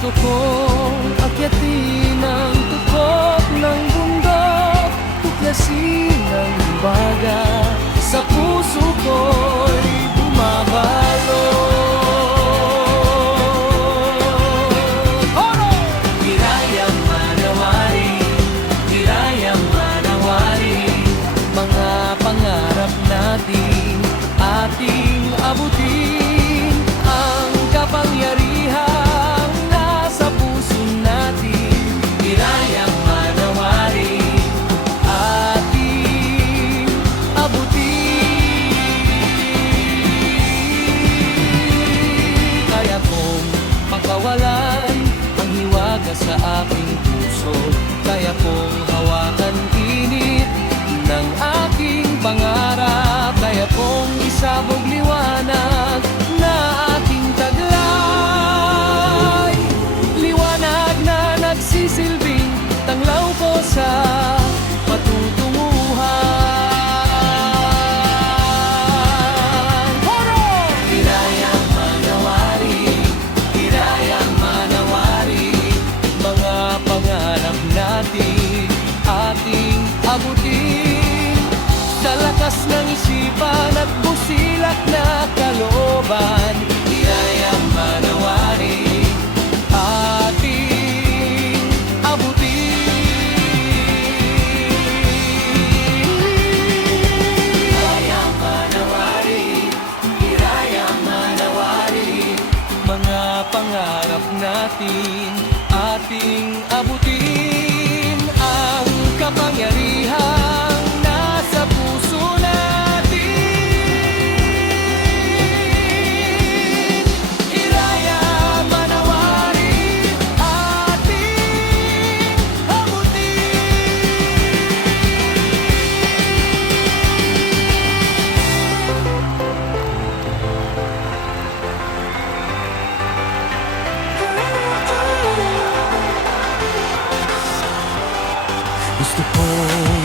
Gusto kong akyatin ang tuktok ng bundok, tuklasin ang baga sa puso ko'y bumabalo. Hirayang manawari, hirayang manawari, mga pangarap natin ating abutin, ang kapangyarihang nasa puso natin. Hirayang manawari, ating abutin. Kaya kong pakawalan ang hiwaga sa aking puso, kaya kong hawakan init ng aking pangarap, kaya kong isabog liwanag na aking taglay. Liwanag na nagsisilbing tanglaw ko sa patutunguhan. Hirayang manawari, hirayang manawari, mga pangarap natin ating abutin, sa lakas ng isipan at busilak na kalooban. Hirayang manawari, ating abutin. Hirayang manawari, hirayang manawari, mga pangarap natin ating abutin, ang kapangyarihang nasa puso natin. Hirayang manawari, ating abutin. Gusto kong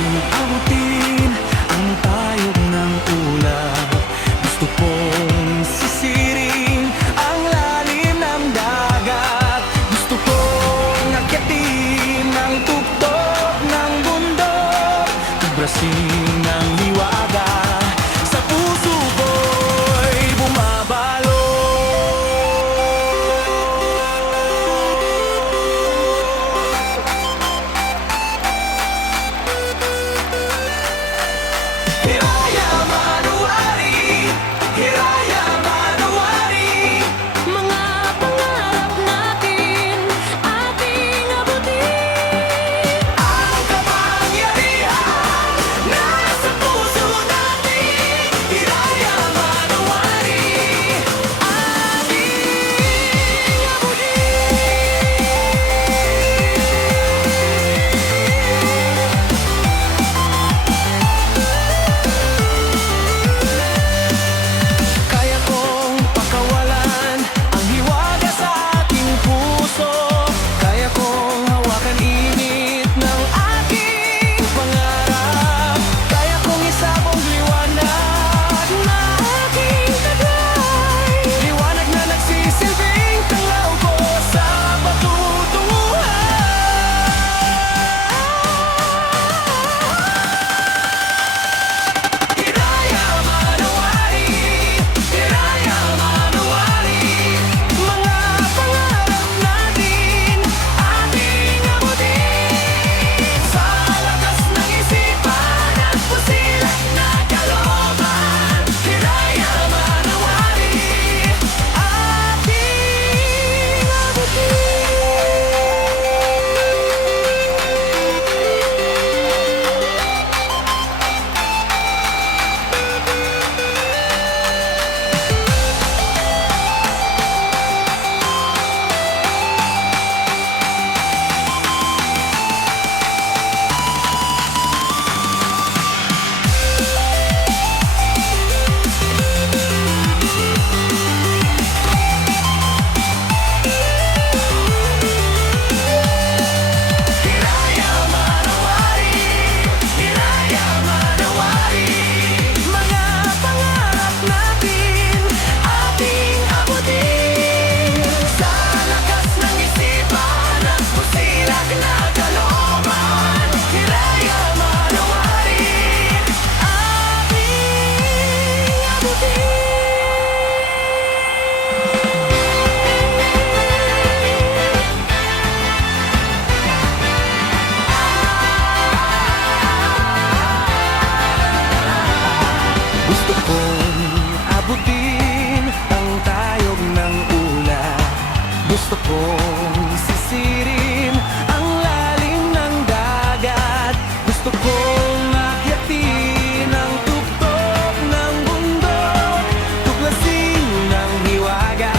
Gusto kong sisirin ang lalim ng dagat. Gusto kong akyatin ang tuktok ng bundok, tuklasin ng hiwaga.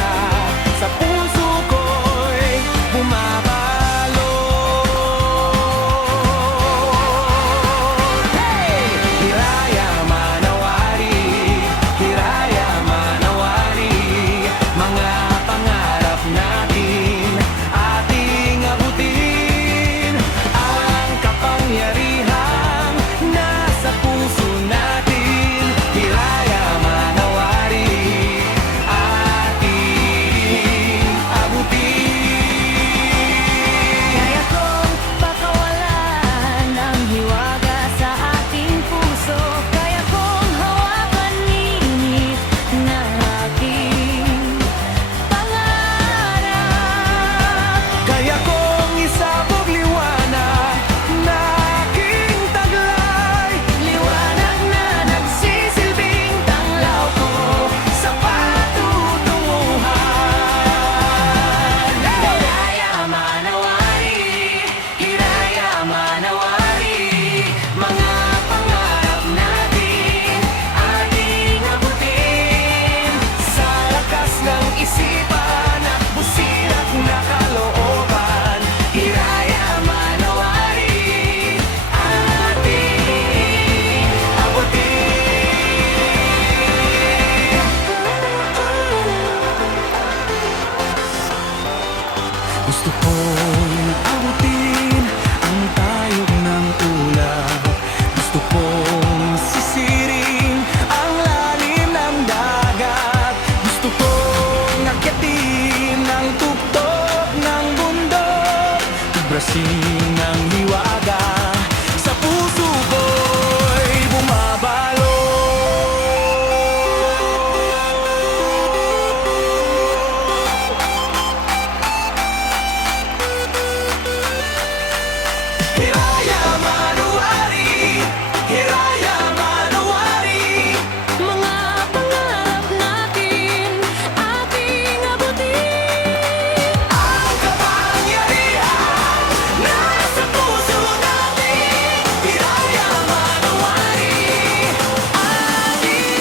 Sa puso ko'y bumabalot. Hey! Hiraya Manawari, Hiraya Manawari, mga pangarap natin ating abutin. Ang kapangyarihan nasa puso natin. Hiraya Manawari, ating abutin. Kaya kong pakawalan ang hiwaga sa ating puso. Kaya kong hawakan init na aking pangarap. Kaya kong isabog liwanag na aking taglay. Liwanag na nagsisilbing tanglaw ko sa patutunguhan. Hiraya Manawari, Hiraya Manawari, mga pangarap natin ating abutin. Sa lakas ng isipan at busilak na kalooban, Hiraya Manawari, ating abutin. gusto kong abutin ang tayog ng ulap. Gusto kong sisiring ang lalim ng dagat. Gusto kong akyatin ang tuktok ng bundok, tubrasin ng hiwaga. Sa puso ko'y bumabalot. Hiraya Manawari, Hiraya Manawari, Mga pangarap natin ating abutin. ang kapangyarihan nasa puso natin. Hiraya Manawari, Ating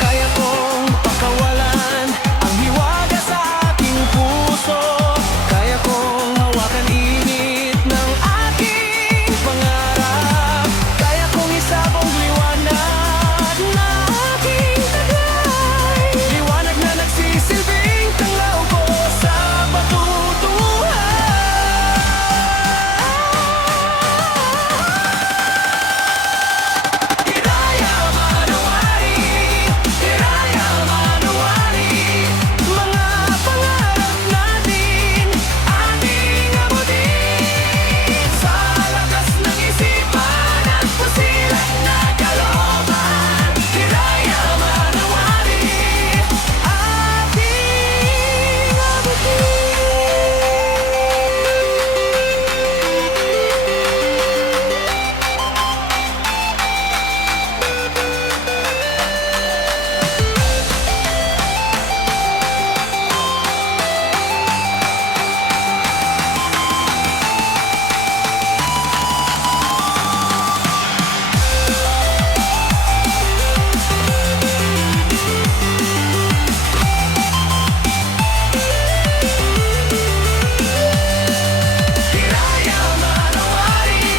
kaya kong pakawalan ang hiwaga sa aking puso. Kaya kong hawakan init ng aking pangarap. Kaya kong isabong liwanag na aking taglay. Liwanag na nagsisilbing tanglaw ko sa patutunguhan. Hiraya Manawari, Hiraya Manawari, mga pangarap natin ating abutin. Sa lakas ng isipan at pusilak na kalooban, Hiraya Manawari, ating abutin. Hiraya Manawari,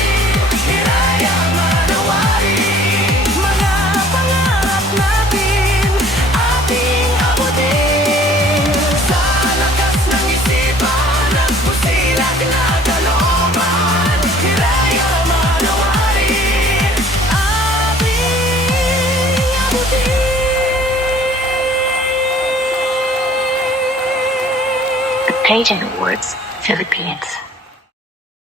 Hiraya Manawari, mga pangarap natin ating abutin. Sa lakas ng isipan at busilak na kalooban, Hiraya Manawari, ating abutin. The Pageant Awards, Philippines.